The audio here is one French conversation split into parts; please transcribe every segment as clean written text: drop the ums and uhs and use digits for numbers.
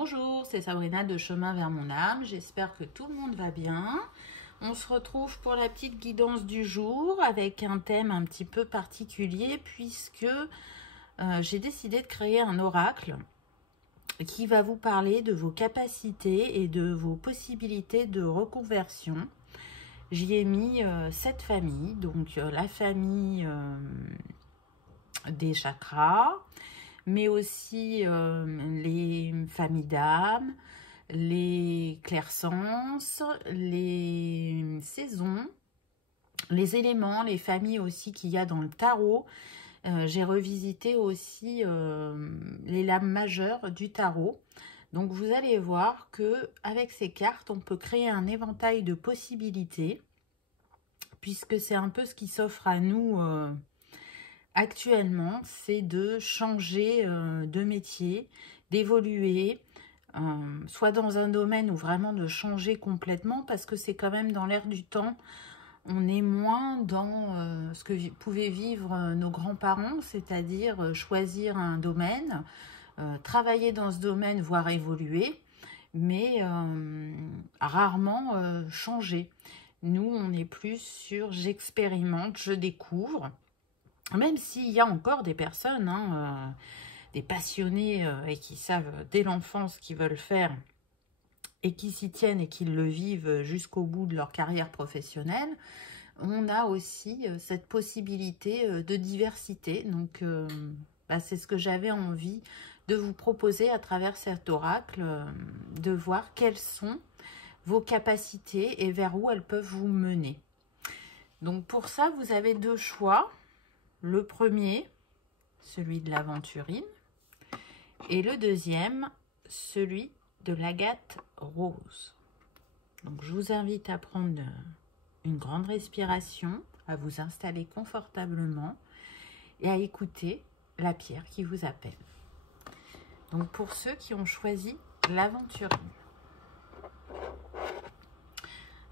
Bonjour, c'est Sabrina de Chemin vers mon âme. J'espère que tout le monde va bien. On se retrouve pour la petite guidance du jour avec un thème un petit peu particulier puisque j'ai décidé de créer un oracle qui va vous parler de vos capacités et de vos possibilités de reconversion. J'y ai mis 7 familles, donc la famille des chakras, mais aussi les familles d'âmes, les clairsens, les saisons, les éléments, les familles aussi qu'il y a dans le tarot. J'ai revisité aussi les lames majeures du tarot. Donc vous allez voir que avec ces cartes, on peut créer un éventail de possibilités, puisque c'est un peu ce qui s'offre à nous actuellement, c'est de changer de métier, d'évoluer, soit dans un domaine ou vraiment de changer complètement, parce que c'est quand même dans l'air du temps. On est moins dans ce que pouvaient vivre nos grands-parents, c'est-à-dire choisir un domaine, travailler dans ce domaine, voire évoluer, mais rarement changer. Nous, on est plus sur j'expérimente, je découvre. Même s'il y a encore des personnes, des passionnés et qui savent dès l'enfance ce qu'ils veulent faire et qui s'y tiennent et qui le vivent jusqu'au bout de leur carrière professionnelle, on a aussi cette possibilité de diversité. Donc, c'est ce que j'avais envie de vous proposer à travers cet oracle, de voir quelles sont vos capacités et vers où elles peuvent vous mener. Donc, pour ça, vous avez deux choix. Le premier, celui de l'aventurine, et le deuxième, celui de l'agate rose. Donc, je vous invite à prendre une grande respiration, à vous installer confortablement et à écouter la pierre qui vous appelle. Donc, pour ceux qui ont choisi l'aventurine.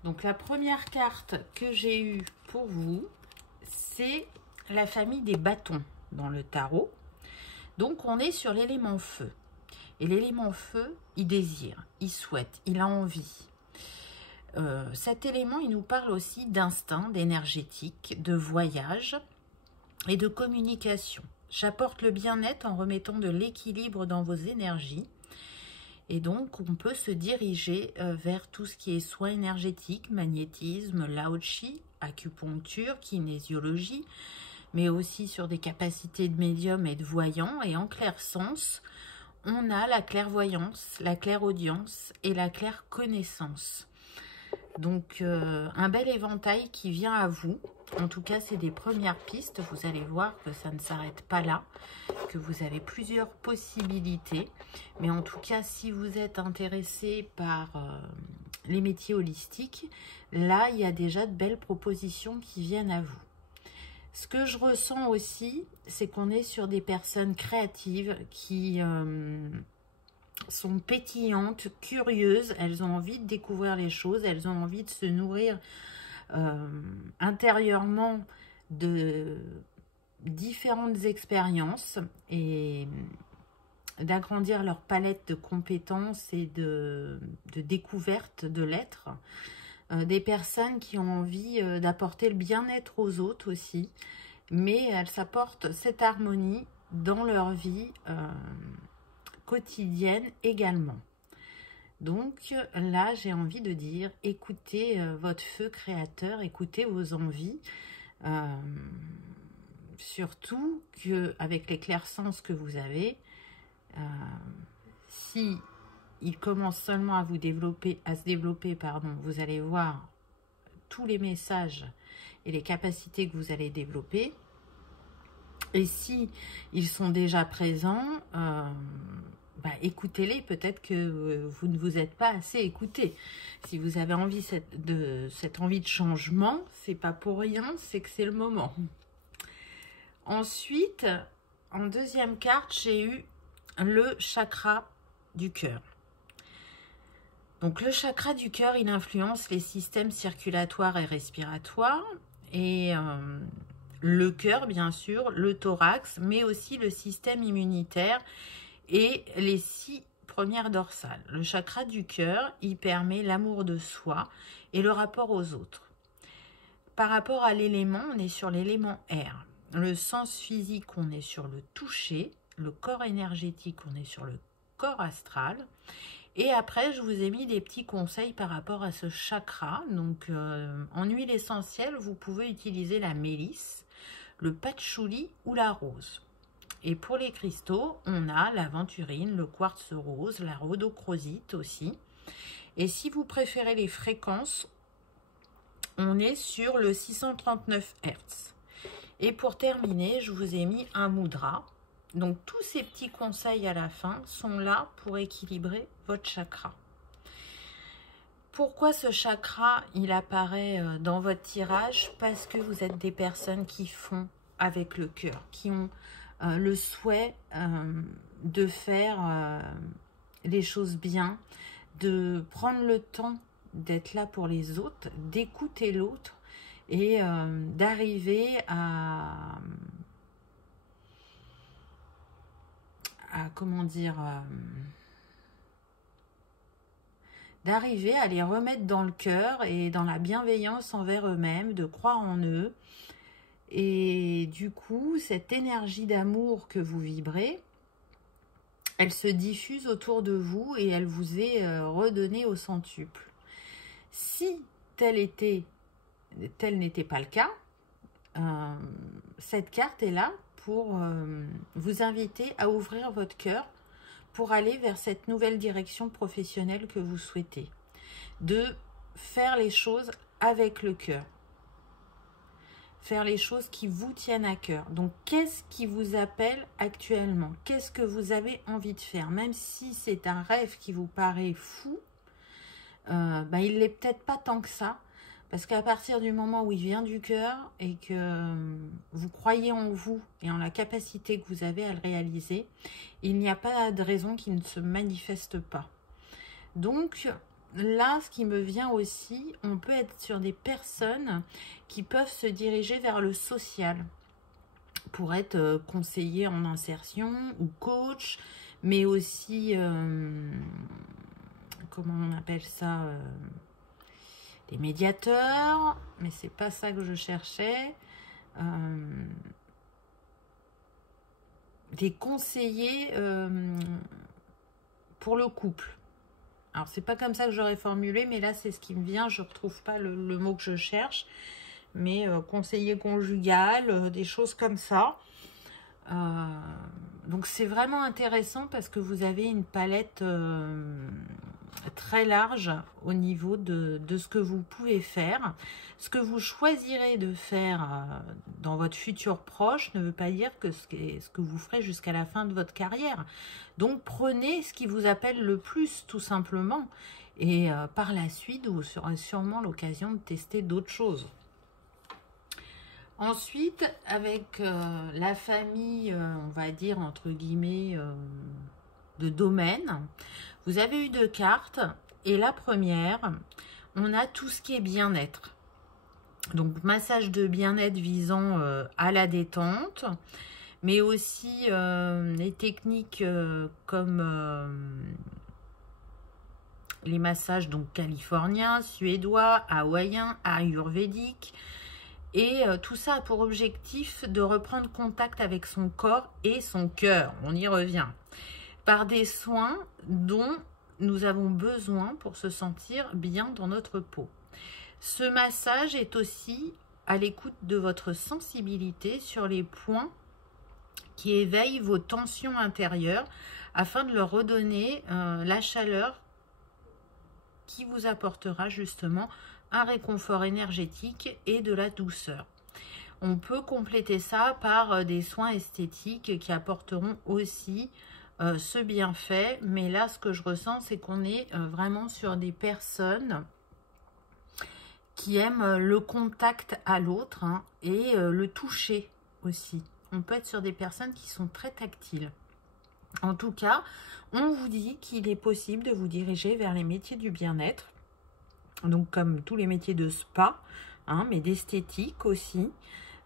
Donc, la première carte que j'ai eue pour vous, c'est la famille des bâtons dans le tarot. Donc on est sur l'élément feu, et l'élément feu, il désire, il souhaite, il a envie. Cet élément, il nous parle aussi d'instinct, d'énergétique, de voyage et de communication. J'apporte le bien-être en remettant de l'équilibre dans vos énergies, et donc on peut se diriger vers tout ce qui est soins énergétiques, magnétisme, lao chi, acupuncture, kinésiologie, mais aussi sur des capacités de médium et de voyant. Et en clairsens, on a la clairvoyance, la clairaudience et la clairconnaissance. Donc, un bel éventail qui vient à vous. En tout cas, c'est des premières pistes. Vous allez voir que ça ne s'arrête pas là, que vous avez plusieurs possibilités. Mais en tout cas, si vous êtes intéressé par les métiers holistiques, là, il y a déjà de belles propositions qui viennent à vous. Ce que je ressens aussi, c'est qu'on est sur des personnes créatives qui sont pétillantes, curieuses. Elles ont envie de découvrir les choses, elles ont envie de se nourrir intérieurement de différentes expériences et d'agrandir leur palette de compétences et de découverte de l'être. Des personnes qui ont envie d'apporter le bien-être aux autres aussi, mais elles s'apportent cette harmonie dans leur vie quotidienne également. Donc là, j'ai envie de dire, écoutez votre feu créateur, écoutez vos envies, surtout qu'avec les clairsens que vous avez, si il commence seulement à se développer, vous allez voir tous les messages et les capacités que vous allez développer. Et si ils sont déjà présents, écoutez-les. Peut-être que vous ne vous êtes pas assez écouté. Si vous avez envie cette envie de changement, c'est pas pour rien, c'est que c'est le moment. Ensuite, en deuxième carte, j'ai eu le chakra du cœur. Donc le chakra du cœur, il influence les systèmes circulatoires et respiratoires et le cœur bien sûr, le thorax, mais aussi le système immunitaire et les 6 première dorsale. Le chakra du cœur, il permet l'amour de soi et le rapport aux autres. Par rapport à l'élément, on est sur l'élément air. Le sens physique, on est sur le toucher. Le corps énergétique, on est sur le corps astral. Et après, je vous ai mis des petits conseils par rapport à ce chakra. Donc, en huile essentielle, vous pouvez utiliser la mélisse, le patchouli ou la rose. Et pour les cristaux, on a l'aventurine, le quartz rose, la rhodochrosite aussi. Et si vous préférez les fréquences, on est sur le 639 Hz. Et pour terminer, je vous ai mis un mudra. Donc, tous ces petits conseils à la fin sont là pour équilibrer votre chakra. Pourquoi ce chakra, il apparaît dans votre tirage? Parce que vous êtes des personnes qui font avec le cœur, qui ont le souhait de faire les choses bien, de prendre le temps d'être là pour les autres, d'écouter l'autre et d'arriver comment dire, d'arriver à les remettre dans le cœur et dans la bienveillance envers eux-mêmes, de croire en eux. Et du coup, cette énergie d'amour que vous vibrez, elle se diffuse autour de vous et elle vous est redonnée au centuple. Si tel n'était pas le cas, cette carte est là pour vous inviter à ouvrir votre cœur pour aller vers cette nouvelle direction professionnelle que vous souhaitez. De faire les choses avec le cœur. Faire les choses qui vous tiennent à cœur. Donc, qu'est-ce qui vous appelle actuellement? Qu'est-ce que vous avez envie de faire? Même si c'est un rêve qui vous paraît fou, il l'est peut-être pas tant que ça. Parce qu'à partir du moment où il vient du cœur et que vous croyez en vous et en la capacité que vous avez à le réaliser, il n'y a pas de raison qu'il ne se manifeste pas. Donc là, ce qui me vient aussi, on peut être sur des personnes qui peuvent se diriger vers le social pour être conseiller en insertion ou coach, mais aussi, comment on appelle ça, des médiateurs, mais c'est pas ça que je cherchais, des conseillers pour le couple. Alors c'est pas comme ça que j'aurais formulé, mais là c'est ce qui me vient, je retrouve pas le mot que je cherche, mais conseiller conjugal, des choses comme ça. Donc c'est vraiment intéressant parce que vous avez une palette très large au niveau de ce que vous pouvez faire. Ce que vous choisirez de faire dans votre futur proche ne veut pas dire que ce que vous ferez jusqu'à la fin de votre carrière. Donc prenez ce qui vous appelle le plus tout simplement et par la suite vous aurez sûrement l'occasion de tester d'autres choses. Ensuite, avec la famille, on va dire entre guillemets, de domaine, vous avez eu 2 cartes et la première, on a tout ce qui est bien-être. Donc, massage de bien-être visant à la détente, mais aussi les techniques comme les massages donc californiens, suédois, hawaïens, ayurvédiques. Et tout ça a pour objectif de reprendre contact avec son corps et son cœur. On y revient. Par des soins dont nous avons besoin pour se sentir bien dans notre peau. Ce massage est aussi à l'écoute de votre sensibilité sur les points qui éveillent vos tensions intérieures afin de leur redonner la chaleur qui vous apportera justement un réconfort énergétique et de la douceur. On peut compléter ça par des soins esthétiques qui apporteront aussi ce bienfait, mais là ce que je ressens c'est qu'on est vraiment sur des personnes qui aiment le contact à l'autre et le toucher aussi. On peut être sur des personnes qui sont très tactiles. En tout cas, on vous dit qu'il est possible de vous diriger vers les métiers du bien-être, donc comme tous les métiers de spa, mais d'esthétique aussi,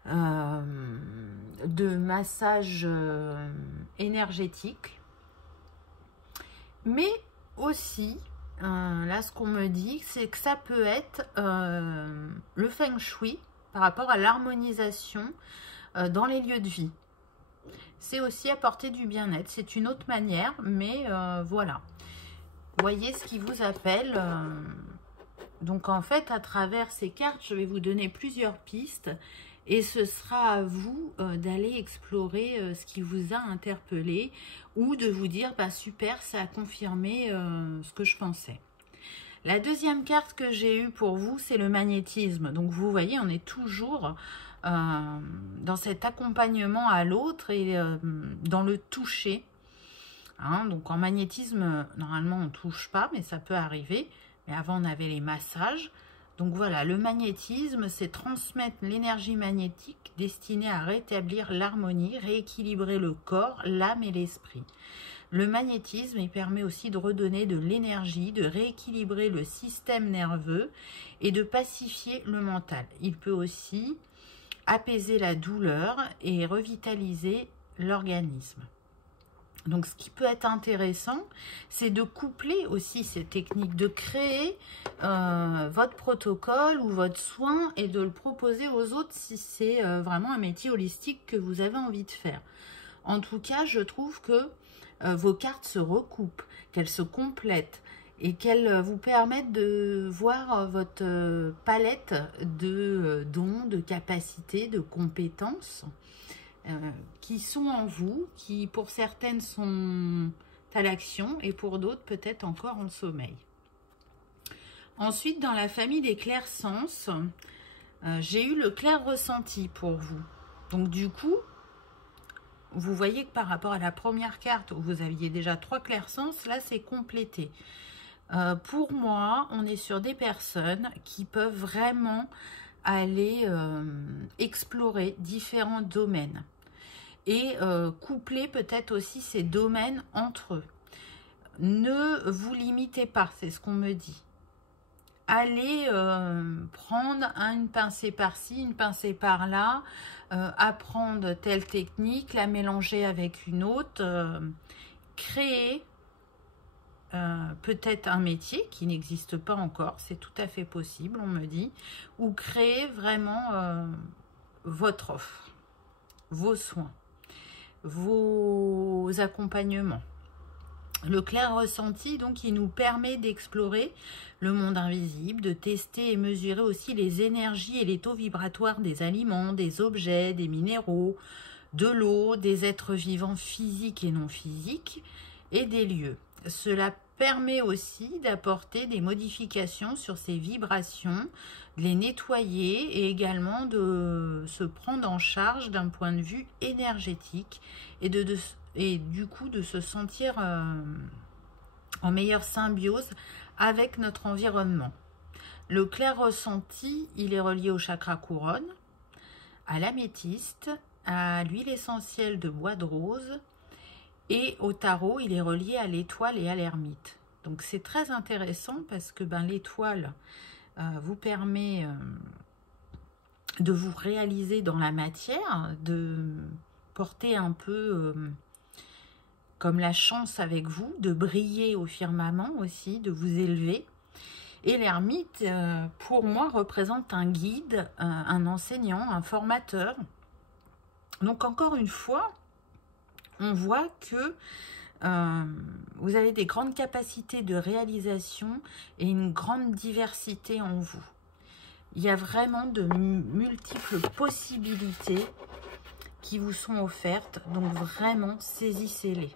de massage énergétique Mais aussi, là, ce qu'on me dit, c'est que ça peut être le feng shui par rapport à l'harmonisation dans les lieux de vie. C'est aussi apporter du bien-être. C'est une autre manière, mais voilà. Voyez ce qui vous appelle. Donc, en fait, à travers ces cartes, je vais vous donner plusieurs pistes. Et ce sera à vous d'aller explorer ce qui vous a interpellé ou de vous dire, bah, super, ça a confirmé ce que je pensais. La deuxième carte que j'ai eue pour vous, c'est le magnétisme. Donc, vous voyez, on est toujours dans cet accompagnement à l'autre et dans le toucher. Hein, donc, en magnétisme, normalement, on ne touche pas, mais ça peut arriver. Mais avant, on avait les massages. Donc voilà, le magnétisme, c'est transmettre l'énergie magnétique destinée à rétablir l'harmonie, rééquilibrer le corps, l'âme et l'esprit. Le magnétisme, il permet aussi de redonner de l'énergie, de rééquilibrer le système nerveux et de pacifier le mental. Il peut aussi apaiser la douleur et revitaliser l'organisme. Donc, ce qui peut être intéressant, c'est de coupler aussi ces techniques, de créer votre protocole ou votre soin et de le proposer aux autres si c'est vraiment un métier holistique que vous avez envie de faire. En tout cas, je trouve que vos cartes se recoupent, qu'elles se complètent et qu'elles vous permettent de voir votre palette de dons, de capacités, de compétences qui sont en vous, qui pour certaines sont à l'action et pour d'autres peut-être encore en sommeil. Ensuite, dans la famille des clairsens, j'ai eu le clair ressenti pour vous. Donc du coup, vous voyez que par rapport à la première carte où vous aviez déjà 3 clairsens, là c'est complété. Pour moi, on est sur des personnes qui peuvent vraiment aller explorer différents domaines et coupler peut-être aussi ces domaines entre eux. Ne vous limitez pas, c'est ce qu'on me dit. Allez prendre une pincée par-ci, une pincée par-là, apprendre telle technique, la mélanger avec une autre, créer peut-être un métier qui n'existe pas encore, c'est tout à fait possible, on me dit, ou créer vraiment votre offre, vos soins, vos accompagnements. Le clair ressenti, donc, il nous permet d'explorer le monde invisible, de tester et mesurer aussi les énergies et les taux vibratoires des aliments, des objets, des minéraux, de l'eau, des êtres vivants physiques et non physiques et des lieux. Cela permet aussi d'apporter des modifications sur ces vibrations, de les nettoyer et également de se prendre en charge d'un point de vue énergétique et du coup de se sentir en meilleure symbiose avec notre environnement. Le clair ressenti, il est relié au chakra couronne, à l'améthyste, à l'huile essentielle de bois de rose et au tarot, il est relié à l'étoile et à l'ermite. Donc c'est très intéressant parce que l'étoile vous permet de vous réaliser dans la matière, de porter un peu comme la chance avec vous, de briller au firmament aussi, de vous élever. Et l'ermite, pour moi, représente un guide, un enseignant, un formateur. Donc encore une fois, on voit que vous avez des grandes capacités de réalisation et une grande diversité en vous. Il y a vraiment de multiples possibilités qui vous sont offertes, donc vraiment saisissez-les.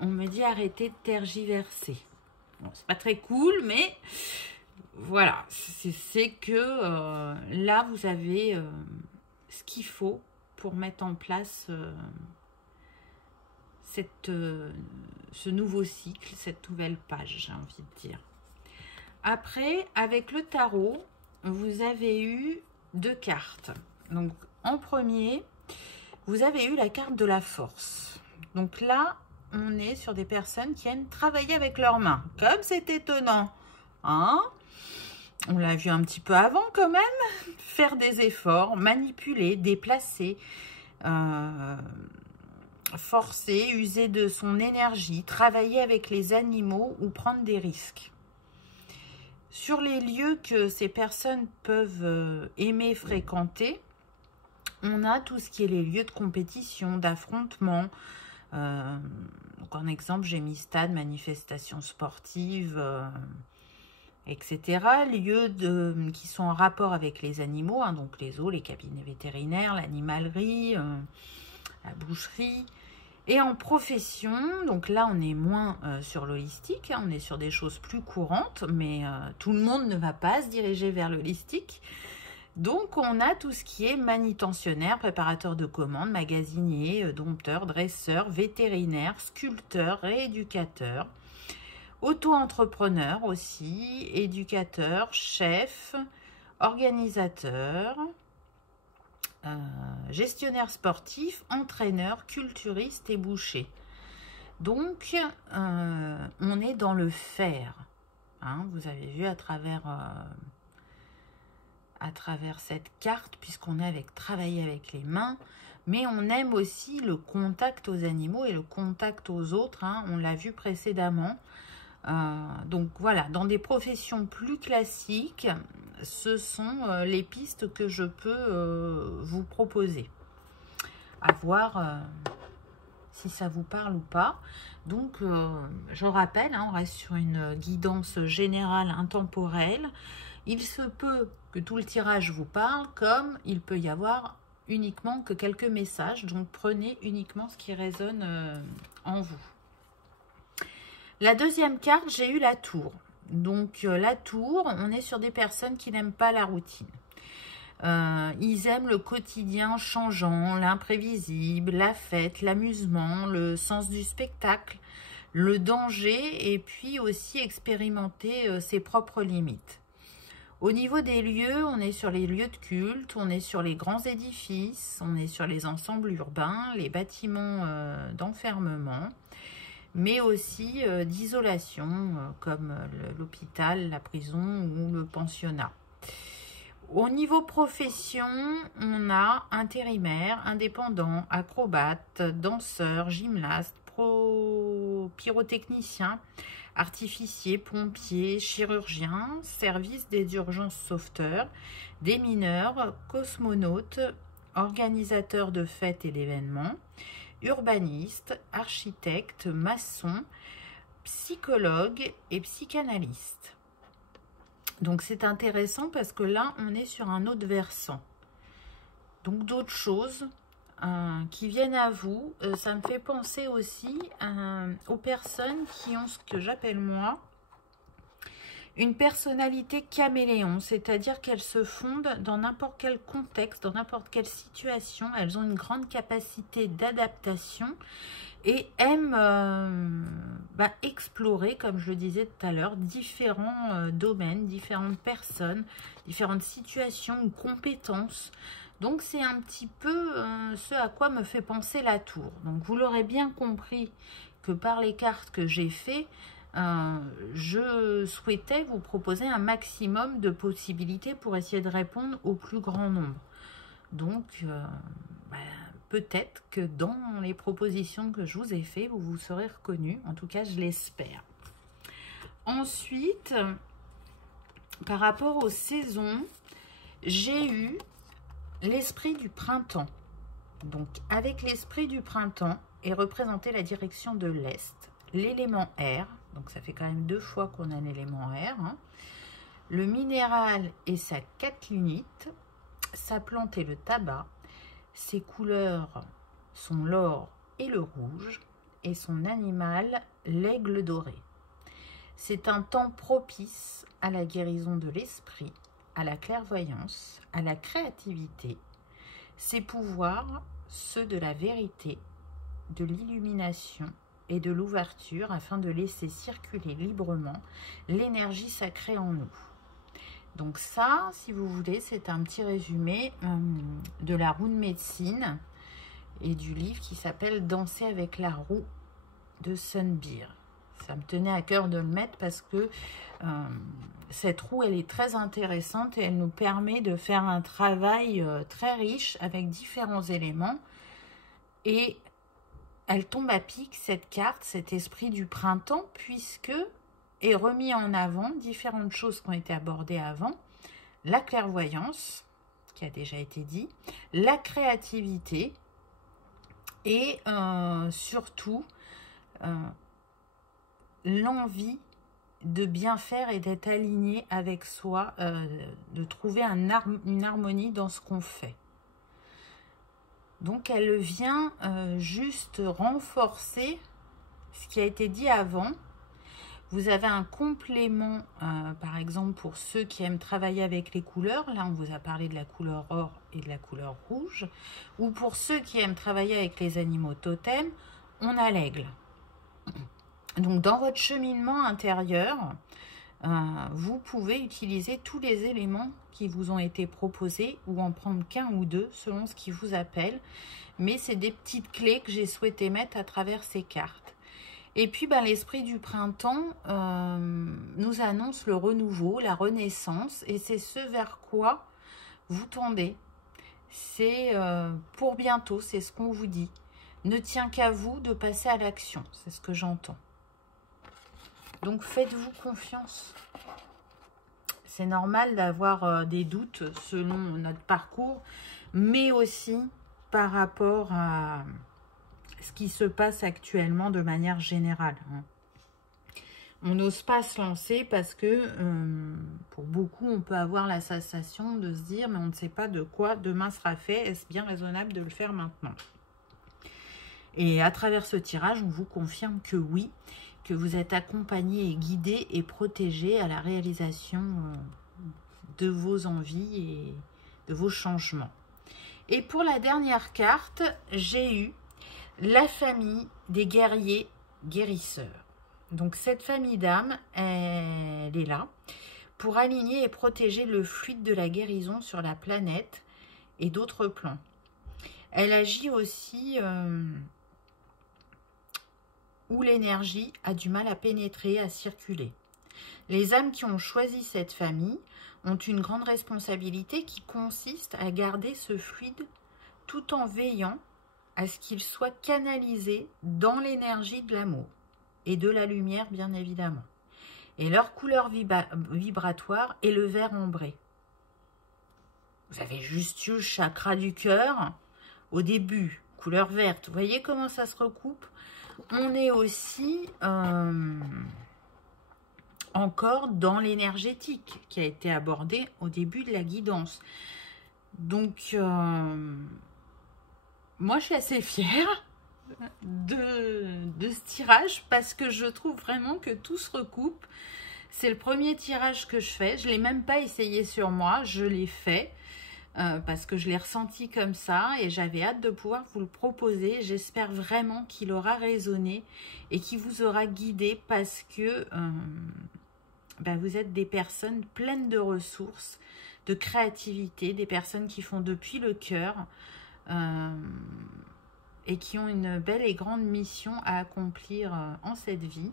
On me dit arrêtez de tergiverser. Bon, c'est pas très cool, mais voilà, c'est que là vous avez ce qu'il faut pour mettre en place ce nouveau cycle, cette nouvelle page, j'ai envie de dire. Après, avec le tarot, vous avez eu 2 cartes. Donc, en premier, vous avez eu la carte de la force. Donc là, on est sur des personnes qui aiment travailler avec leurs mains. Comme c'est étonnant, hein? On l'a vu un petit peu avant quand même. Faire des efforts, manipuler, déplacer, forcer, user de son énergie, travailler avec les animaux ou prendre des risques. Sur les lieux que ces personnes peuvent aimer fréquenter, on a tout ce qui est les lieux de compétition, d'affrontement. Donc en exemple, j'ai mis stade, manifestations sportives, etc. Lieux qui sont en rapport avec les animaux, hein, donc les zoos, les cabinets vétérinaires, l'animalerie, la boucherie. Et en profession, donc là on est moins sur l'holistique, hein, on est sur des choses plus courantes, mais tout le monde ne va pas se diriger vers l'holistique. Donc on a tout ce qui est manutentionnaire, préparateur de commandes, magasinier, dompteur, dresseur, vétérinaire, sculpteur, rééducateur, auto-entrepreneur aussi, éducateur, chef, organisateur, gestionnaire sportif, entraîneur, culturiste et boucher. Donc, on est dans le faire. Hein, vous avez vu à travers cette carte, puisqu'on est travailler avec les mains, mais on aime aussi le contact aux animaux et le contact aux autres. Hein, on l'a vu précédemment. Donc voilà, dans des professions plus classiques, ce sont les pistes que je peux vous proposer. À voir si ça vous parle ou pas. Donc je rappelle, hein, on reste sur une guidance générale intemporelle. Il se peut que tout le tirage vous parle, comme il peut y avoir uniquement que quelques messages. Donc prenez uniquement ce qui résonne en vous. La deuxième carte, j'ai eu la tour. Donc la tour, on est sur des personnes qui n'aiment pas la routine. Ils aiment le quotidien changeant, l'imprévisible, la fête, l'amusement, le sens du spectacle, le danger et puis aussi expérimenter ses propres limites. Au niveau des lieux, on est sur les lieux de culte, on est sur les grands édifices, on est sur les ensembles urbains, les bâtiments d'enfermement, mais aussi d'isolation, comme l'hôpital, la prison ou le pensionnat. Au niveau profession, on a intérimaire, indépendant, acrobate, danseur, gymnaste, pyrotechnicien, artificier, pompier, chirurgien, service des urgences sauveteurs, démineurs, cosmonautes, organisateurs de fêtes et d'événements, urbaniste, architecte, maçon, psychologue et psychanalyste. Donc c'est intéressant parce que là, on est sur un autre versant. Donc d'autres choses qui viennent à vous. Ça me fait penser aussi aux personnes qui ont ce que j'appelle moi une personnalité caméléon, c'est-à-dire qu'elles se fondent dans n'importe quel contexte, dans n'importe quelle situation. Elles ont une grande capacité d'adaptation et aiment explorer, comme je le disais tout à l'heure, différents domaines, différentes personnes, différentes situations ou compétences. Donc c'est un petit peu ce à quoi me fait penser la tour. Donc vous l'aurez bien compris que par les cartes que j'ai fait, je souhaitais vous proposer un maximum de possibilités pour essayer de répondre au plus grand nombre. Donc, peut-être que dans les propositions que je vous ai faites, vous vous serez reconnus. En tout cas, je l'espère. Ensuite, par rapport aux saisons, j'ai eu l'esprit du printemps. Donc, avec l'esprit du printemps est représenté la direction de l'Est, l'élément air. Donc, ça fait quand même 2 fois qu'on a l'élément air. Hein. Le minéral et sa catlinite, sa plante est le tabac. Ses couleurs sont l'or et le rouge. Et son animal, l'aigle doré. C'est un temps propice à la guérison de l'esprit, à la clairvoyance, à la créativité. Ses pouvoirs, ceux de la vérité, de l'illumination et de l'ouverture afin de laisser circuler librement l'énergie sacrée en nous. Donc ça, si vous voulez, c'est un petit résumé de la roue de médecine et du livre qui s'appelle « Danser avec la roue » de Sunbeer. Ça me tenait à cœur de le mettre parce que cette roue, elle est très intéressante et elle nous permet de faire un travail très riche avec différents éléments et elle tombe à pic, cette carte, cet esprit du printemps, puisque est remis en avant différentes choses qui ont été abordées avant. La clairvoyance, qui a déjà été dit, la créativité et surtout l'envie de bien faire et d'être aligné avec soi, de trouver une harmonie dans ce qu'on fait. Donc elle vient juste renforcer ce qui a été dit avant. Vous avez un complément, par exemple, pour ceux qui aiment travailler avec les couleurs. Là, on vous a parlé de la couleur or et de la couleur rouge. Ou pour ceux qui aiment travailler avec les animaux totems, on a l'aigle. Donc, dans votre cheminement intérieur, vous pouvez utiliser tous les éléments qui vous ont été proposés ou en prendre qu'un ou deux selon ce qui vous appelle. Mais c'est des petites clés que j'ai souhaité mettre à travers ces cartes. Et puis, l'esprit du printemps nous annonce le renouveau, la renaissance. Et c'est ce vers quoi vous tendez. C'est pour bientôt, c'est ce qu'on vous dit. Ne tient qu'à vous de passer à l'action. C'est ce que j'entends. Donc, faites-vous confiance. C'est normal d'avoir des doutes selon notre parcours, mais aussi par rapport à ce qui se passe actuellement de manière générale. On n'ose pas se lancer parce que pour beaucoup, on peut avoir la sensation de se dire mais on ne sait pas de quoi demain sera fait. Est-ce bien raisonnable de le faire maintenant? Et à travers ce tirage, on vous confirme que oui, que vous êtes accompagné et guidé et protégé à la réalisation de vos envies et de vos changements. Et pour la dernière carte, j'ai eu la famille des guerriers guérisseurs. Donc cette famille d'âmes, elle est là pour aligner et protéger le fluide de la guérison sur la planète et d'autres plans. Elle agit aussi où l'énergie a du mal à pénétrer, à circuler. Les âmes qui ont choisi cette famille ont une grande responsabilité qui consiste à garder ce fluide tout en veillant à ce qu'il soit canalisé dans l'énergie de l'amour et de la lumière, bien évidemment. Et leur couleur vibratoire est le vert ambré. Vous avez juste eu le chakra du cœur au début, couleur verte. Vous voyez comment ça se recoupe? On est aussi encore dans l'énergétique qui a été abordée au début de la guidance. Donc, moi, je suis assez fière de ce tirage parce que je trouve vraiment que tout se recoupe. C'est le premier tirage que je fais. Je ne l'ai même pas essayé sur moi. Je l'ai fait parce que je l'ai ressenti comme ça et j'avais hâte de pouvoir vous le proposer. J'espère vraiment qu'il aura résonné et qu'il vous aura guidé parce que vous êtes des personnes pleines de ressources, de créativité, des personnes qui font depuis le cœur et qui ont une belle et grande mission à accomplir en cette vie.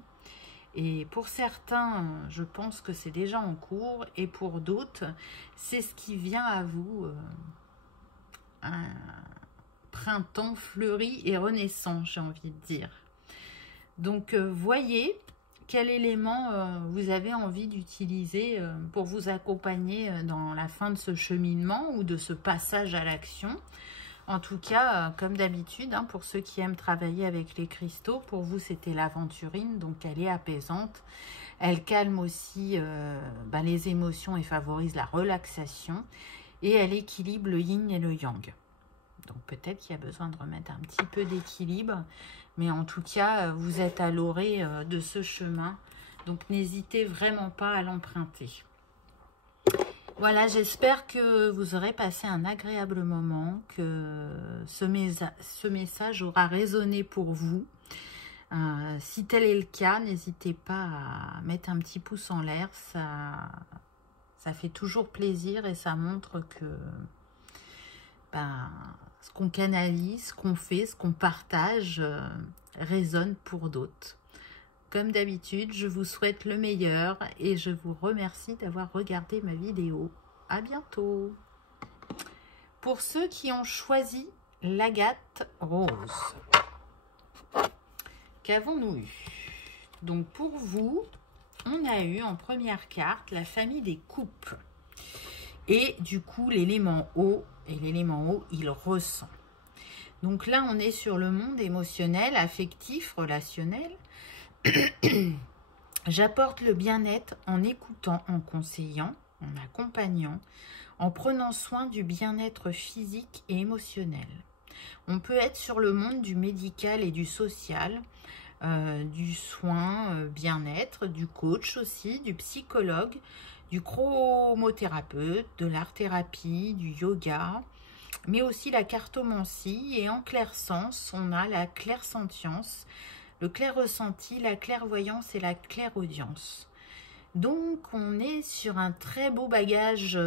Et pour certains, je pense que c'est déjà en cours. Et pour d'autres, c'est ce qui vient à vous. Un printemps fleuri et renaissant, j'ai envie de dire. Donc, voyez quel élément vous avez envie d'utiliser pour vous accompagner dans la fin de ce cheminement ou de ce passage à l'action. En tout cas, comme d'habitude, pour ceux qui aiment travailler avec les cristaux, pour vous, c'était l'aventurine, donc elle est apaisante. Elle calme aussi les émotions et favorise la relaxation. Et elle équilibre le yin et le yang. Donc peut-être qu'il y a besoin de remettre un petit peu d'équilibre. Mais en tout cas, vous êtes à l'orée de ce chemin. Donc n'hésitez vraiment pas à l'emprunter. Voilà, j'espère que vous aurez passé un agréable moment, que ce message aura résonné pour vous. Si tel est le cas, n'hésitez pas à mettre un petit pouce en l'air. Ça fait toujours plaisir et ça montre que ce qu'on canalise, ce qu'on fait, ce qu'on partage résonne pour d'autres. Comme d'habitude, je vous souhaite le meilleur et je vous remercie d'avoir regardé ma vidéo. À bientôt. Pour ceux qui ont choisi l'agate rose. qu'avons-nous eu? Donc pour vous, on a eu en première carte la famille des coupes. Et du coup, l'élément eau, et l'élément eau, il ressent. Donc là, on est sur le monde émotionnel, affectif, relationnel. J'apporte le bien-être en écoutant, en conseillant, en accompagnant, en prenant soin du bien-être physique et émotionnel. On peut être sur le monde du médical et du social, du soin, bien-être, du coach aussi, du psychologue, du chromothérapeute, de l'art-thérapie, du yoga, mais aussi la cartomancie. Et en clairsens, on a la clairsentience, le clair-ressenti, la clairvoyance et la clairaudience. Donc, on est sur un très beau bagage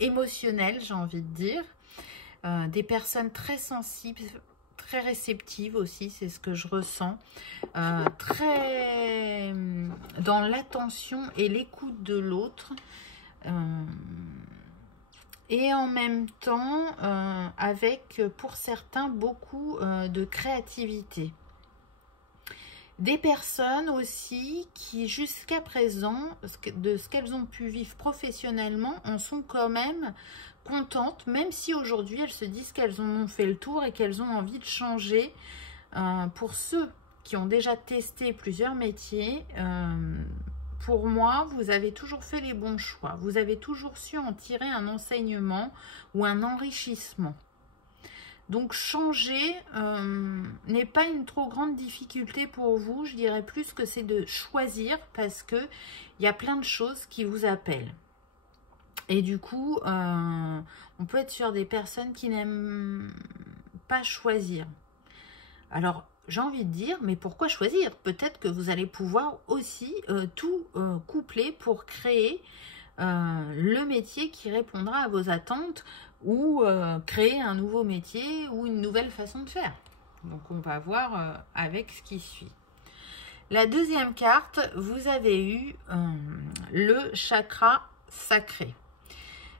émotionnel, j'ai envie de dire. Des personnes très sensibles, très réceptives aussi, c'est ce que je ressens. Très dans l'attention et l'écoute de l'autre. Et en même temps, avec, pour certains, beaucoup de créativité. Des personnes aussi qui, jusqu'à présent, de ce qu'elles ont pu vivre professionnellement, en sont quand même contentes, même si aujourd'hui elles se disent qu'elles en ont fait le tour et qu'elles ont envie de changer. Pour ceux qui ont déjà testé plusieurs métiers, pour moi, vous avez toujours fait les bons choix. Vous avez toujours su en tirer un enseignement ou un enrichissement. Donc changer n'est pas une trop grande difficulté pour vous. Je dirais plus que c'est de choisir parce qu'il y a plein de choses qui vous appellent. Et du coup, on peut être sur des personnes qui n'aiment pas choisir. Alors, j'ai envie de dire, mais pourquoi choisir? Peut-être que vous allez pouvoir aussi tout coupler pour créer le métier qui répondra à vos attentes ou créer un nouveau métier ou une nouvelle façon de faire. Donc, on va voir avec ce qui suit. La deuxième carte, vous avez eu le chakra sacré.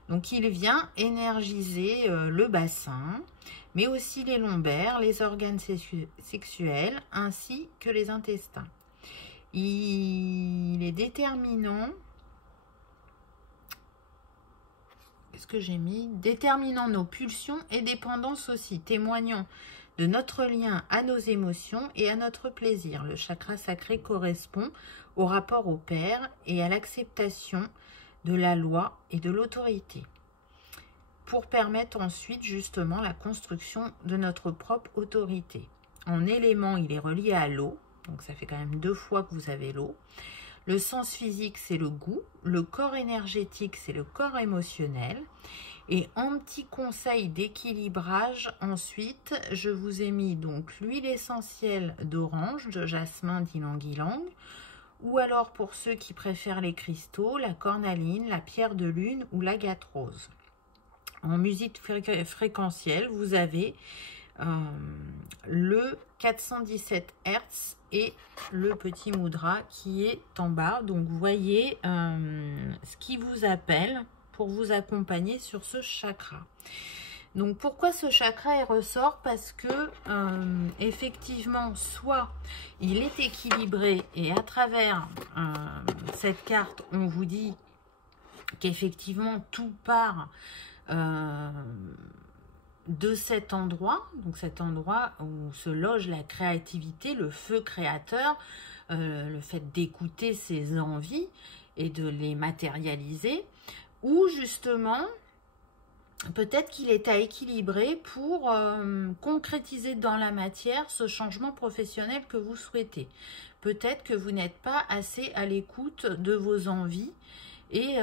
Donc, il vient énergiser le bassin, mais aussi les lombaires, les organes sexuels, ainsi que les intestins. Il est déterminant. Qu'est-ce que j'ai mis? Déterminant nos pulsions et dépendances aussi, témoignant de notre lien à nos émotions et à notre plaisir. Le chakra sacré correspond au rapport au Père et à l'acceptation de la loi et de l'autorité, pour permettre ensuite justement la construction de notre propre autorité. En élément, il est relié à l'eau, donc ça fait quand même 2 fois que vous avez l'eau. Le sens physique, c'est le goût. Le corps énergétique, c'est le corps émotionnel. Et en petit conseil d'équilibrage, ensuite, je vous ai mis donc l'huile essentielle d'orange, de jasmin, d'ylang-ylang. Ou alors pour ceux qui préfèrent les cristaux, la cornaline, la pierre de lune ou l'agate rose. En musique fréquentielle, vous avez le 417 Hz et le petit mudra qui est en bas. Donc vous voyez ce qui vous appelle pour vous accompagner sur ce chakra. Donc pourquoi ce chakra il ressort? Parce que effectivement, soit il est équilibré et à travers cette carte, on vous dit qu'effectivement tout part de cet endroit, donc cet endroit où se loge la créativité, le feu créateur, le fait d'écouter ses envies et de les matérialiser, ou justement peut-être qu'il est à équilibrer pour concrétiser dans la matière ce changement professionnel que vous souhaitez. Peut-être que vous n'êtes pas assez à l'écoute de vos envies et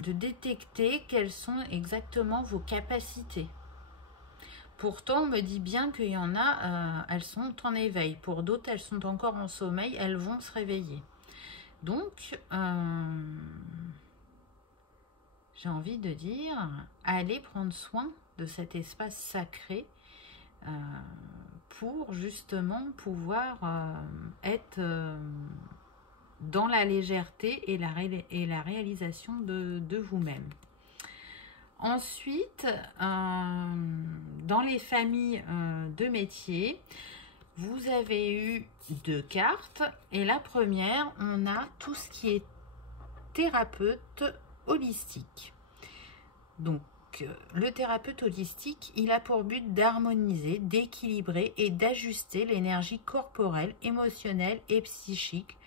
de détecter quelles sont exactement vos capacités. Pourtant, on me dit bien qu'il y en a, elles sont en éveil. Pour d'autres, elles sont encore en sommeil, elles vont se réveiller. Donc, j'ai envie de dire, allez prendre soin de cet espace sacré pour justement pouvoir être dans la légèreté et la réalisation de vous-même. Ensuite, dans les familles de métiers, vous avez eu 2 cartes. Et la première, on a tout ce qui est thérapeute holistique. Donc, le thérapeute holistique, il a pour but d'harmoniser, d'équilibrer et d'ajuster l'énergie corporelle, émotionnelle et psychique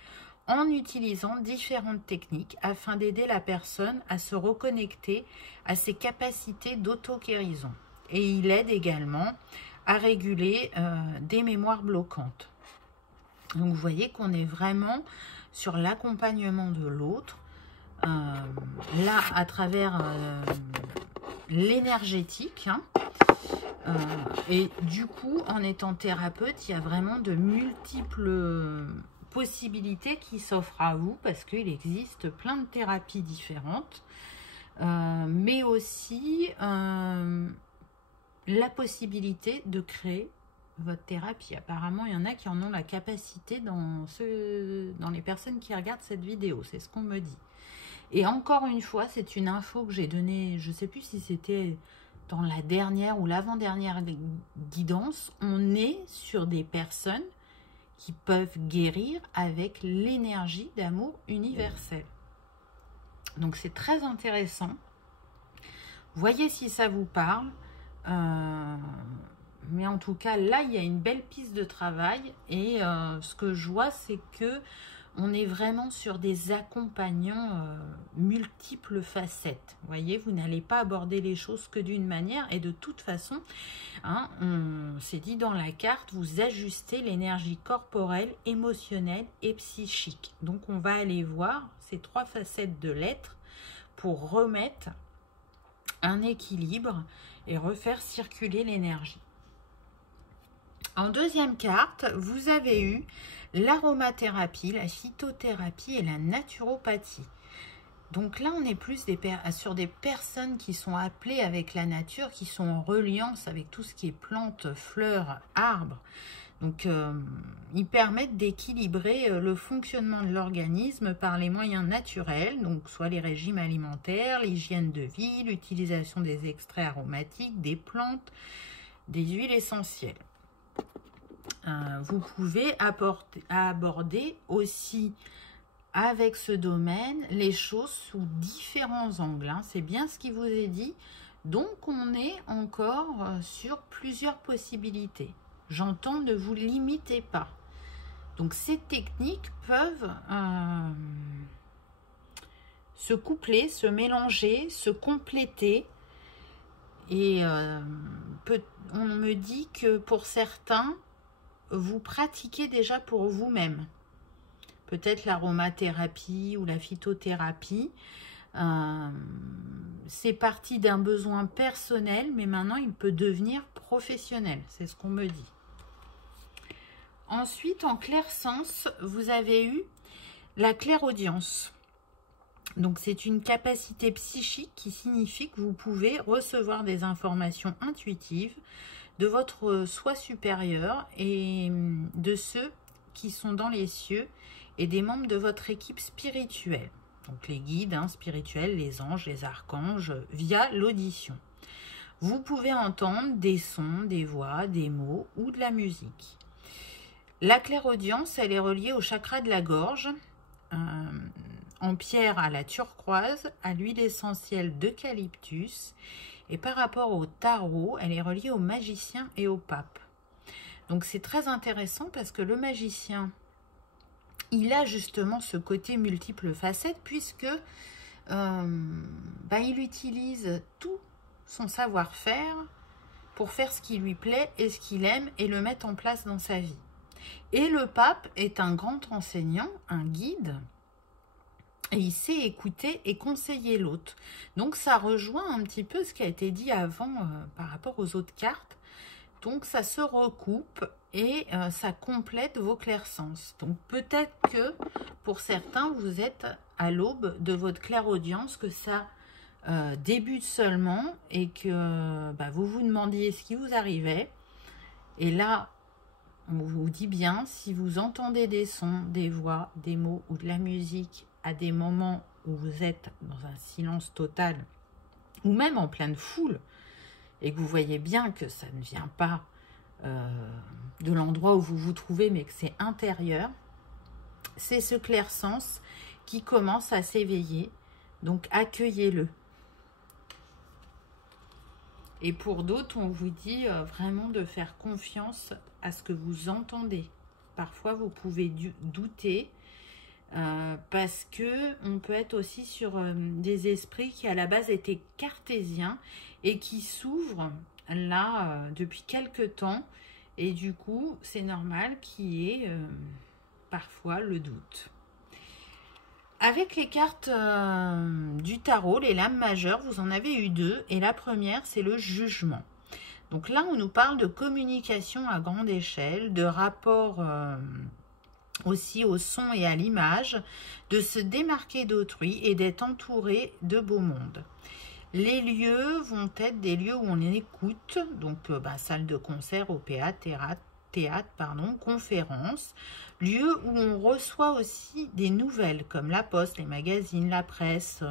en utilisant différentes techniques afin d'aider la personne à se reconnecter à ses capacités d'auto-guérison. Et il aide également à réguler des mémoires bloquantes. Donc vous voyez qu'on est vraiment sur l'accompagnement de l'autre, là à travers l'énergétique, hein. Et du coup, en étant thérapeute, il y a vraiment de multiples possibilités qui s'offrent à vous parce qu'il existe plein de thérapies différentes, mais aussi la possibilité de créer votre thérapie. Apparemment, il y en a qui en ont la capacité dans les personnes qui regardent cette vidéo, c'est ce qu'on me dit. Et encore une fois, c'est une info que j'ai donnée, je ne sais plus si c'était dans la dernière ou l'avant-dernière guidance. On est sur des personnes qui peuvent guérir avec l'énergie d'amour universel. Donc c'est très intéressant. Voyez si ça vous parle. Mais en tout cas, là, il y a une belle piste de travail. Et ce que je vois, c'est que on est vraiment sur des accompagnants multiples facettes. Vous voyez, vous n'allez pas aborder les choses que d'une manière. Et de toute façon, hein, on s'est dit dans la carte, vous ajustez l'énergie corporelle, émotionnelle et psychique. Donc, on va aller voir ces 3 facettes de l'être pour remettre un équilibre et refaire circuler l'énergie. En deuxième carte, vous avez eu l'aromathérapie, la phytothérapie et la naturopathie. Donc là, on est plus sur des personnes qui sont appelées avec la nature, qui sont en reliance avec tout ce qui est plantes, fleurs, arbres. Donc, ils permettent d'équilibrer le fonctionnement de l'organisme par les moyens naturels, donc soit les régimes alimentaires, l'hygiène de vie, l'utilisation des extraits aromatiques, des plantes, des huiles essentielles. Vous pouvez aborder aussi avec ce domaine les choses sous différents angles, hein. C'est bien ce qui vous est dit. Donc, on est encore sur plusieurs possibilités. J'entends, ne vous limitez pas. Donc, ces techniques peuvent se coupler, se mélanger, se compléter. Et on me dit que pour certains, vous pratiquez déjà pour vous-même. Peut-être l'aromathérapie ou la phytothérapie. C'est parti d'un besoin personnel, mais maintenant il peut devenir professionnel. C'est ce qu'on me dit. Ensuite, en clairsens, vous avez eu la clairaudience. Donc, c'est une capacité psychique qui signifie que vous pouvez recevoir des informations intuitives de votre soi supérieur et de ceux qui sont dans les cieux et des membres de votre équipe spirituelle. Donc, les guides spirituels, les anges, les archanges, via l'audition. Vous pouvez entendre des sons, des voix, des mots ou de la musique. La clairaudience, elle est reliée au chakra de la gorge, en pierre à la turquoise, à l'huile essentielle d'eucalyptus. Et par rapport au tarot, elle est reliée au magicien et au pape. Donc c'est très intéressant parce que le magicien, il a justement ce côté multiple facettes puisque il utilise tout son savoir-faire pour faire ce qui lui plaît et ce qu'il aime et le mettre en place dans sa vie. Et le pape est un grand enseignant, un guide, et il sait écouter et conseiller l'autre. Donc ça rejoint un petit peu ce qui a été dit avant par rapport aux autres cartes. Donc ça se recoupe et ça complète vos clairsens. Donc peut-être que pour certains, vous êtes à l'aube de votre clairaudience, que ça débute seulement et que vous vous demandiez ce qui vous arrivait. Et là, on vous dit bien, si vous entendez des sons, des voix, des mots ou de la musique à des moments où vous êtes dans un silence total ou même en pleine foule et que vous voyez bien que ça ne vient pas de l'endroit où vous vous trouvez, mais que c'est intérieur. C'est ce clair-sens qui commence à s'éveiller. Donc, accueillez-le. Et pour d'autres, on vous dit vraiment de faire confiance à ce que vous entendez. Parfois, vous pouvez douter parce que on peut être aussi sur des esprits qui, à la base, étaient cartésiens et qui s'ouvrent là depuis quelque temps. Et du coup, c'est normal qu'il y ait parfois le doute. Avec les cartes du tarot, les lames majeures, vous en avez eu deux. Et la première, c'est le jugement. Donc là, on nous parle de communication à grande échelle, de rapport aussi au son et à l'image, de se démarquer d'autrui et d'être entouré de beau monde. Les lieux vont être des lieux où on écoute, donc salle de concert, opéra, théâtre, conférences, lieux où on reçoit aussi des nouvelles comme la poste, les magazines, la presse,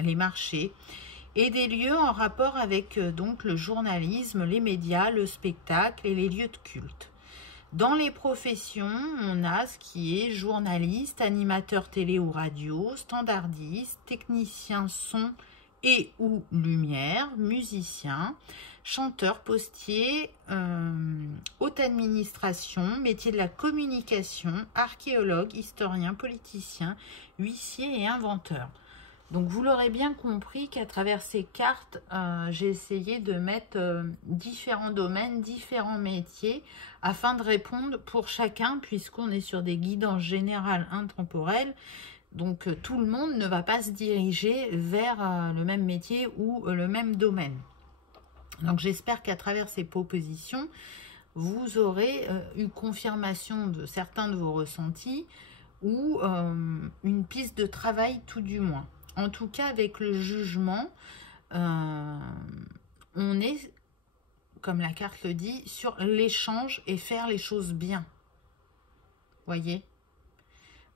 les marchés, et des lieux en rapport avec donc le journalisme, les médias, le spectacle et les lieux de culte. Dans les professions, on a ce qui est journaliste, animateur télé ou radio, standardiste, technicien son et ou lumière, musicien, chanteur, postier, haute administration, métier de la communication, archéologue, historien, politicien, huissier et inventeur. Donc vous l'aurez bien compris qu'à travers ces cartes, j'ai essayé de mettre différents domaines, différents métiers, afin de répondre pour chacun, puisqu'on est sur des guidances générales intemporelles. Donc tout le monde ne va pas se diriger vers le même métier ou le même domaine. Donc j'espère qu'à travers ces propositions, vous aurez eu confirmation de certains de vos ressentis ou une piste de travail tout du moins. En tout cas, avec le jugement, on est, comme la carte le dit, sur l'échange et faire les choses bien. Voyez ?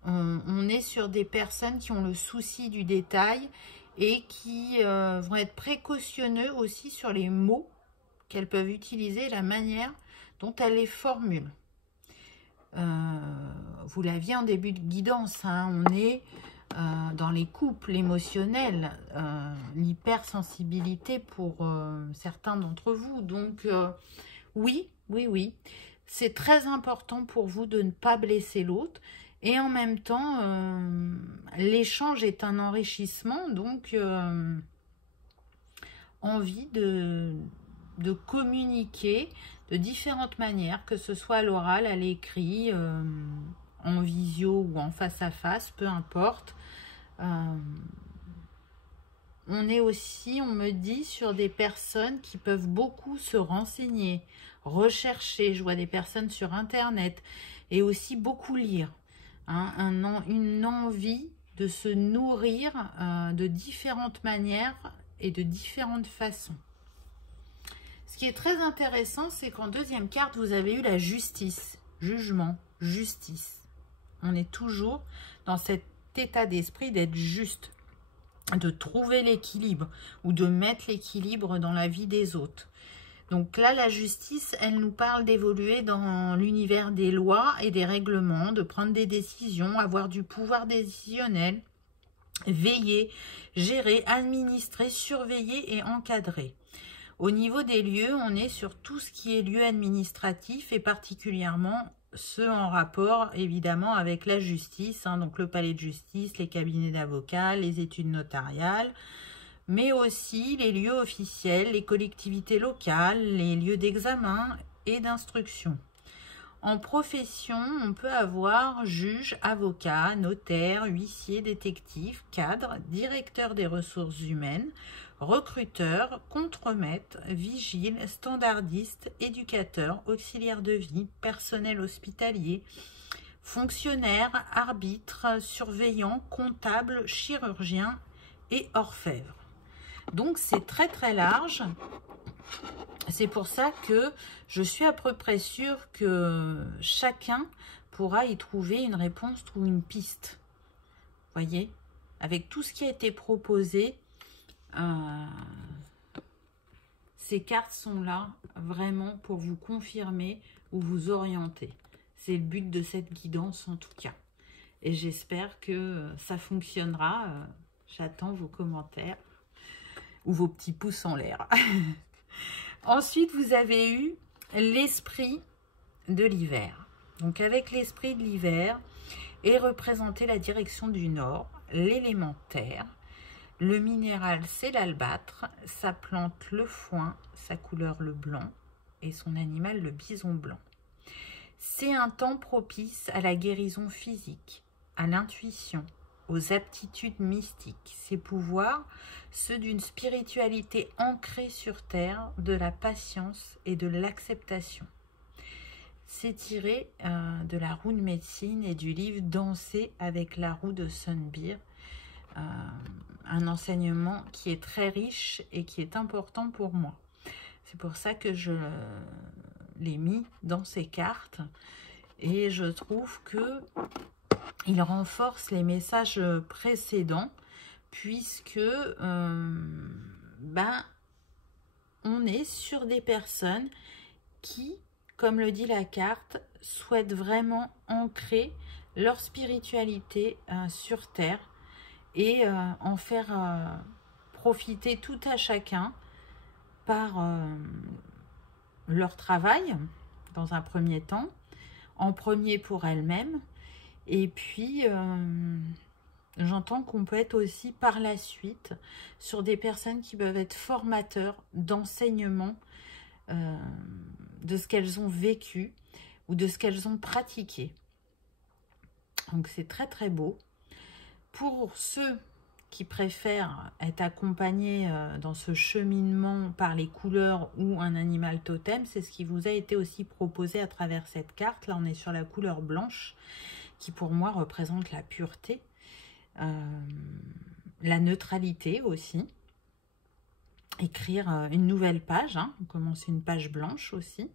On est sur des personnes qui ont le souci du détail et qui vont être précautionneux aussi sur les mots qu'elles peuvent utiliser, la manière dont elles les formulent. Vous l'aviez en début de guidance, hein, on est dans les couples émotionnels, l'hypersensibilité pour certains d'entre vous. Donc oui, c'est très important pour vous de ne pas blesser l'autre. Et en même temps, l'échange est un enrichissement, donc envie de communiquer de différentes manières, que ce soit à l'oral, à l'écrit, en visio ou en face à face, peu importe. On est aussi, on me dit, sur des personnes qui peuvent beaucoup se renseigner, rechercher. Je vois des personnes sur Internet et aussi beaucoup lire. Hein, une envie de se nourrir de différentes manières et de différentes façons. Ce qui est très intéressant, c'est qu'en deuxième carte, vous avez eu la justice, jugement, justice. On est toujours dans cet état d'esprit d'être juste, de trouver l'équilibre ou de mettre l'équilibre dans la vie des autres. Donc là, la justice, elle nous parle d'évoluer dans l'univers des lois et des règlements, de prendre des décisions, avoir du pouvoir décisionnel, veiller, gérer, administrer, surveiller et encadrer. Au niveau des lieux, on est sur tout ce qui est lieu administratif et particulièrement ceux en rapport évidemment avec la justice, hein, donc le palais de justice, les cabinets d'avocats, les études notariales, mais aussi les lieux officiels, les collectivités locales, les lieux d'examen et d'instruction. En profession, on peut avoir juge, avocat, notaire, huissier, détective, cadre, directeur des ressources humaines, recruteur, contremaître, vigile, standardiste, éducateur, auxiliaire de vie, personnel hospitalier, fonctionnaire, arbitre, surveillant, comptable, chirurgien et orfèvre. Donc c'est très très large. C'est pour ça que je suis à peu près sûre que chacun pourra y trouver une réponse ou une piste. Voyez, avec tout ce qui a été proposé, Ces cartes sont là vraiment pour vous confirmer ou vous orienter. C'est le but de cette guidance en tout cas. Et j'espère que ça fonctionnera. J'attends vos commentaires ou vos petits pouces en l'air. Ensuite, vous avez eu l'esprit de l'hiver. Donc avec l'esprit de l'hiver est représenté la direction du nord, l'élément terre. Le minéral, c'est l'albâtre, sa plante, le foin, sa couleur, le blanc, et son animal, le bison blanc. C'est un temps propice à la guérison physique, à l'intuition, aux aptitudes mystiques. Ses pouvoirs, ceux d'une spiritualité ancrée sur terre, de la patience et de l'acceptation. C'est tiré de la roue de médecine et du livre Danser avec la roue de Sunbeer. Un enseignement qui est très riche et qui est important pour moi. C'est pour ça que je l'ai mis dans ces cartes et je trouve que il renforce les messages précédents puisque on est sur des personnes qui, comme le dit la carte, souhaitent vraiment ancrer leur spiritualité sur terre et en faire profiter tout à chacun par leur travail, dans un premier temps, en premier pour elles-mêmes, et puis j'entends qu'on peut être aussi par la suite sur des personnes qui peuvent être formateurs d'enseignement de ce qu'elles ont vécu ou de ce qu'elles ont pratiqué. Donc c'est très très beau. Pour ceux qui préfèrent être accompagnés dans ce cheminement par les couleurs ou un animal totem, c'est ce qui vous a été aussi proposé à travers cette carte. Là, on est sur la couleur blanche, qui pour moi représente la pureté, la neutralité aussi. Écrire une nouvelle page, hein. On commence une page blanche aussi.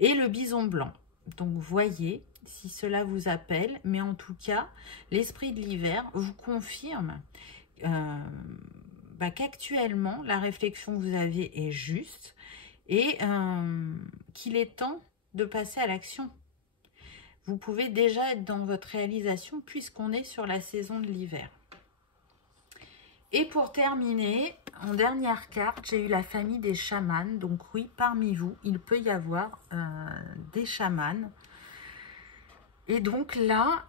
Et le bison blanc. Donc, voyez si cela vous appelle, mais en tout cas, l'esprit de l'hiver vous confirme qu'actuellement, la réflexion que vous avez est juste et qu'il est temps de passer à l'action. Vous pouvez déjà être dans votre réalisation puisqu'on est sur la saison de l'hiver. Et pour terminer, en dernière carte, j'ai eu la famille des chamans. Donc oui, parmi vous, il peut y avoir des chamans. Et donc là,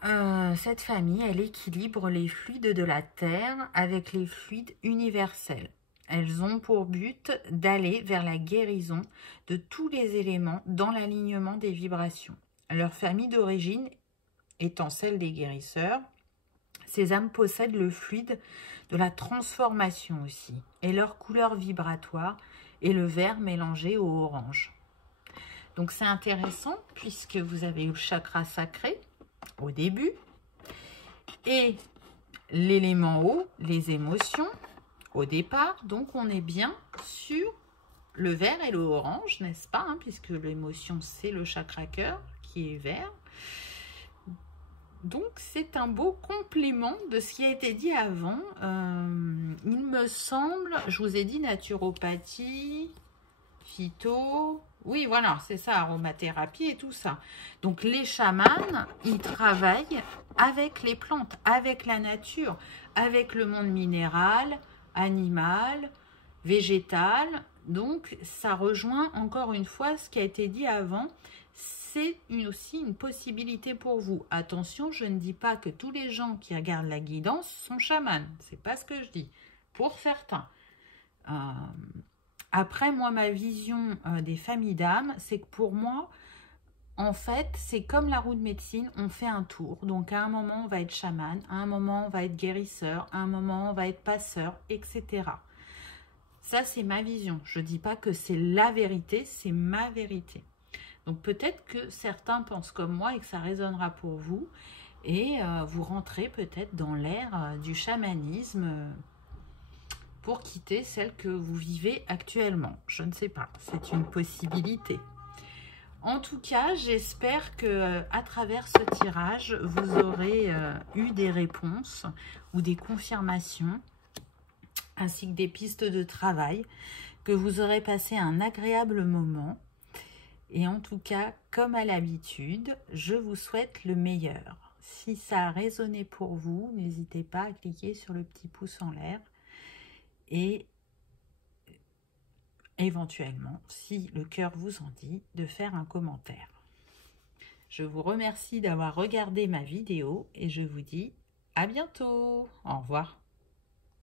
cette famille, elle équilibre les fluides de la Terre avec les fluides universels. Elles ont pour but d'aller vers la guérison de tous les éléments dans l'alignement des vibrations. Leur famille d'origine étant celle des guérisseurs, ces âmes possèdent le fluide de la transformation aussi. Et leur couleur vibratoire est le vert mélangé au orange. Donc c'est intéressant puisque vous avez eu le chakra sacré au début et l'élément eau, les émotions au départ. Donc on est bien sur le vert et le orange, n'est-ce pas, hein, puisque l'émotion c'est le chakra cœur qui est vert. Donc c'est un beau complément de ce qui a été dit avant. Il me semble, je vous ai dit naturopathie, phyto... Oui, voilà, c'est ça, aromathérapie et tout ça. Donc, les chamans, ils travaillent avec les plantes, avec la nature, avec le monde minéral, animal, végétal. Donc, ça rejoint encore une fois ce qui a été dit avant. C'est aussi une possibilité pour vous. Attention, je ne dis pas que tous les gens qui regardent la guidance sont chamans. C'est pas ce que je dis. Pour certains. Après, moi, ma vision des familles d'âmes, c'est que pour moi, en fait, c'est comme la roue de médecine, on fait un tour. Donc, à un moment, on va être chaman, à un moment, on va être guérisseur, à un moment, on va être passeur, etc. Ça, c'est ma vision. Je ne dis pas que c'est la vérité, c'est ma vérité. Donc, peut-être que certains pensent comme moi et que ça résonnera pour vous. Et vous rentrez peut-être dans l'ère du chamanisme pour quitter celle que vous vivez actuellement. Je ne sais pas, c'est une possibilité. En tout cas, j'espère que à travers ce tirage, vous aurez eu des réponses ou des confirmations, ainsi que des pistes de travail, que vous aurez passé un agréable moment. Et en tout cas, comme à l'habitude, je vous souhaite le meilleur. Si ça a résonné pour vous, n'hésitez pas à cliquer sur le petit pouce en l'air. Et éventuellement, si le cœur vous en dit, de faire un commentaire. Je vous remercie d'avoir regardé ma vidéo et je vous dis à bientôt. Au revoir.